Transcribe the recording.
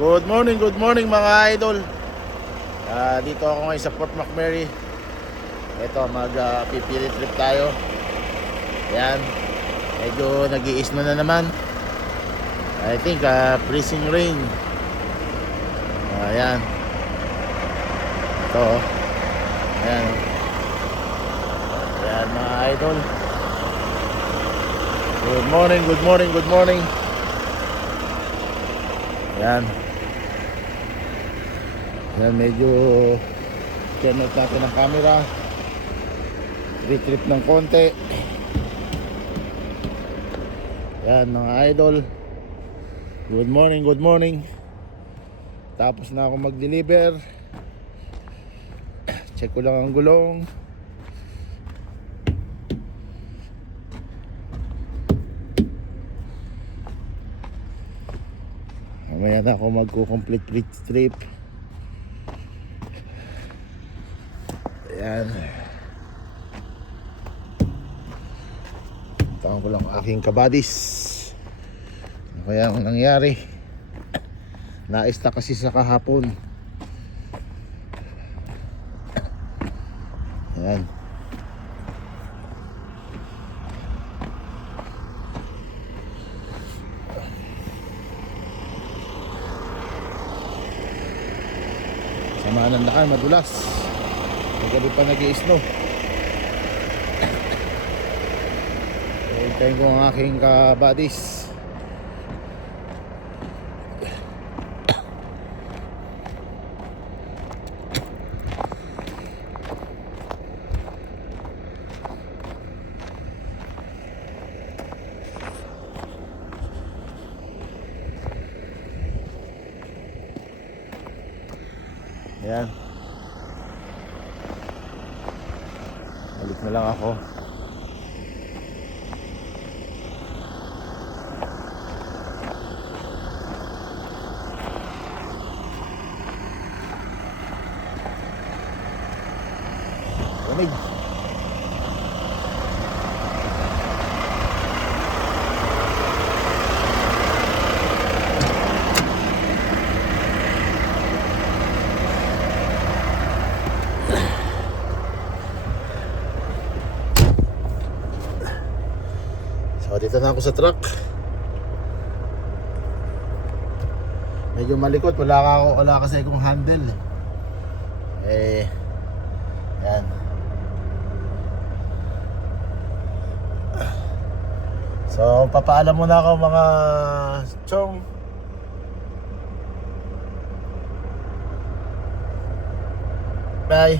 Good morning mga idol. Dito ako ngayon sa Port McMurray. Ito, mag-pipili trip tayo. Yan. Medyo nag-iisno na naman. I think freezing rain. Ayan. Ito. Ayan. Ayan mga idol. Good morning. Ayan. Ayan, medyo turn out natin ang camera. Retrip ng konti. Ayan mga idol. Good morning. Tapos na ako mag-deliver. Check ko lang ang gulong. Mamaya na ako magko-complete trip. Ayan. Tawag ko lang aking kabadis. Ano kaya ang nangyari? Naista kasi sa kahapon. Ayan. Samaan ng daan, madulas. Magabi pa nag-i-snow. Hintayin ko ang aking kabadis. Ayan. Balik na lang ako. Lamig. So dito na ako sa truck. Medyo malikot, wala kasi akong handle. Yan. So papaalam muna ako mga chong. Bye.